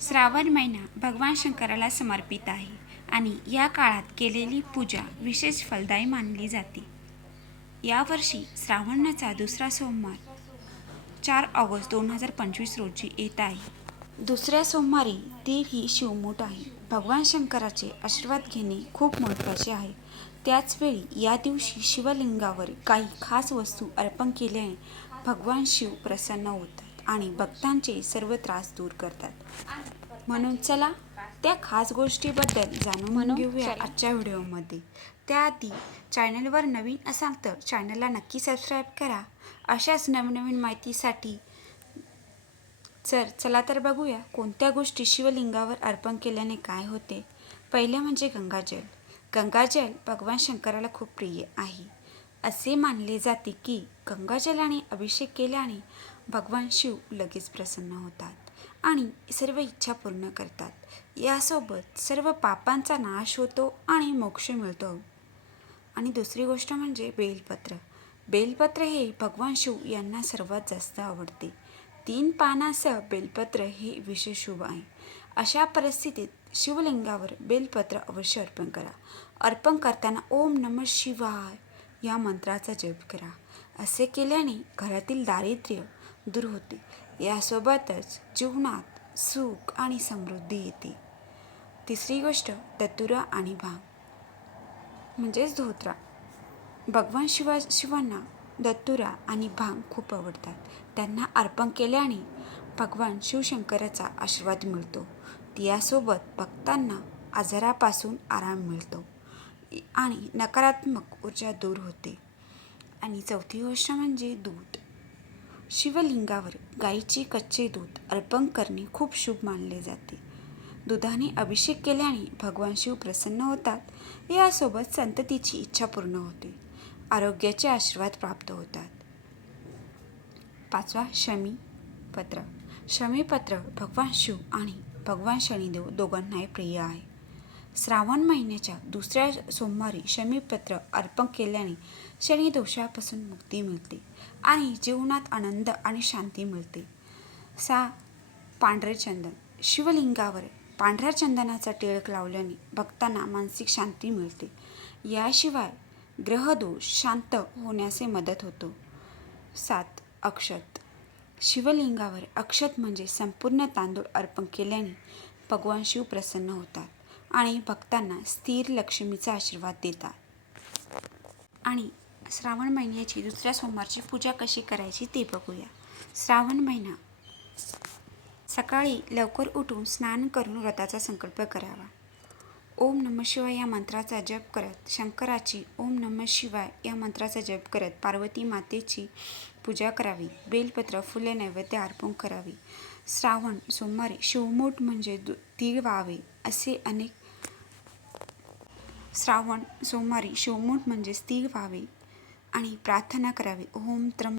श्रावण महिना भगवान शंकराला समर्पित आहे आणि या काळात केलेली पूजा विशेष फलदायी मानली जाते. यावर्षी श्रावणाचा दुसरा सोमवार चार ऑगस्ट दोन हजार पंचवीस रोजी येत आहे. दुसऱ्या सोमवारी तीळ ही शिवमूठ आहे. भगवान शंकराचे आशीर्वाद घेणे खूप महत्त्वाचे आहे. त्याचवेळी या दिवशी शिवलिंगावर काही खास वस्तू अर्पण केल्याने भगवान शिव प्रसन्न होतात. आणि भक्तांचे सर्व त्रास दूर करतात. म्हणून चला त्या खास गोष्टीबद्दल जाणून म्हणून घेऊया. आजच्या व्हिडिओमध्ये. त्याआधी चॅनलवर नवीन असाल तर चॅनलला नक्की सबस्क्राईब करा. अशाच नवनवीन माहितीसाठी चल चला तर बघूया कोणत्या गोष्टी शिवलिंगावर अर्पण केल्याने काय होते. पहिले म्हणजे गंगाजल. गंगाजल भगवान शंकराला खूप प्रिय आहे. असे मानले जाते की गंगाजलाने अभिषेक केल्याने भगवान शिव लगेच प्रसन्न होतात आणि सर्व इच्छा पूर्ण करतात. यासोबत सर्व पापांचा नाश होतो आणि मोक्ष मिळतो. आणि दुसरी गोष्ट म्हणजे बेलपत्र. बेलपत्र हे भगवान शिव यांना सर्वात जास्त आवडते. तीन पानासह बेलपत्र हे विशेष शुभ आहे. अशा परिस्थितीत शिवलिंगावर बेलपत्र अवश्य अर्पण करा. अर्पण करताना ओम नम शिवाय या मंत्राचा जप करा. असे केल्याने घरातील दारिद्र्य दूर होते. यासोबतच जीवनात सुख आणि समृद्धी येते. तिसरी गोष्ट दत्तुरा आणि भांग म्हणजेच धोत्रा. भगवान शिवा शिवांना दत्तुरा आणि भांग खूप आवडतात. त्यांना अर्पण केल्याने भगवान शिवशंकराचा आशीर्वाद मिळतो. यासोबत भक्तांना आजारापासून आराम मिळतो आणि नकारात्मक ऊर्जा दूर होते. आणि चौथी गोष्ट म्हणजे दूध. शिवलिंगावर गाईचे कच्चे दूध अर्पण करणे खूप शुभ मानले जाते. दुधाने अभिषेक केल्याने भगवान शिव प्रसन्न होतात. यासोबत संततीची इच्छा पूर्ण होते. आरोग्याचे आशीर्वाद प्राप्त होतात. पाचवा शमी पत्र शमीपत्र भगवान शिव आणि भगवान शनिदेव दोघांनाही प्रिय आहे. श्रावण महिन्याच्या दुसऱ्या सोमवारी शमीपत्र अर्पण केल्याने शनी दोषापासून मुक्ती मिळते आणि जीवनात आनंद आणि शांती मिळते. सा. पांढरे चंदन शिवलिंगावर पांढऱ्या चंदनाचा टिळक लावल्याने भक्तांना मानसिक शांती मिळते. याशिवाय ग्रहदोष शांत होण्यास मदत होतो. सात. अक्षत. शिवलिंगावर अक्षत म्हणजे संपूर्ण तांदूळ अर्पण केल्याने भगवान शिव प्रसन्न होतात. आणि भक्तांना स्थिर लक्ष्मीचा आशीर्वाद देतात. आणि श्रावण महिन्याची दुसऱ्या सोमवारची पूजा कशी करायची ते बघूया. श्रावण महिना. सकाळी लवकर उठून स्नान करून व्रताचा संकल्प करावा. ओम नम शिवाय या मंत्राचा जप करत शंकराची ओम नम शिवाय या मंत्राचा जप करत पार्वती मातेची पूजा करावी. बेलपत्र फुले नैवेद्य अर्पण करावी. श्रावण सोमवारी शिवमूठ म्हणजे दु तीळ व्हावे असे अनेक श्रावण सोमवारी शिवमूठ म्हणजे तीळ व्हावे आणि प्रार्थना करावी. ओम त्रम